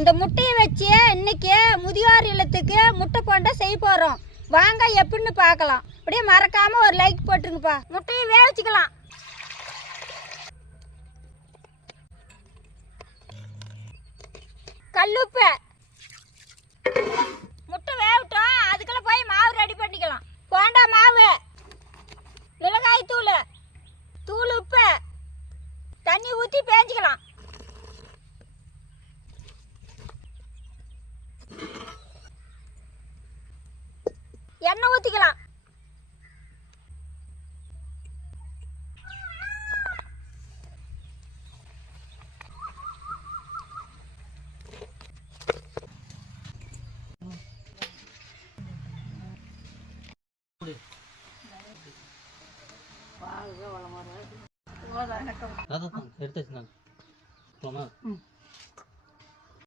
இந்த முட்டையை வச்சு இன்னைக்கு முதியோர் இல்லத்துக்கு முட்டை போண்டா செய்ய போகிறோம். வாங்க எப்படின்னு பார்க்கலாம். அப்படியே மறக்காம ஒரு லைக் போட்டுருங்கப்பா. முட்டையை வேவிச்சுக்கலாம். கல்லுப்பு, முட்டை வேகட்டும். அதுக்குள்ள போய் மாவு ரெடி பண்ணிக்கலாம். போண்டா மாவு, மிளகாய் தூள், தூள் உப்பு, தண்ணி ஊற்றி பேஞ்சிக்கலாம். எண்ணெய் ஊற்றிக்கலாம். எடுத்து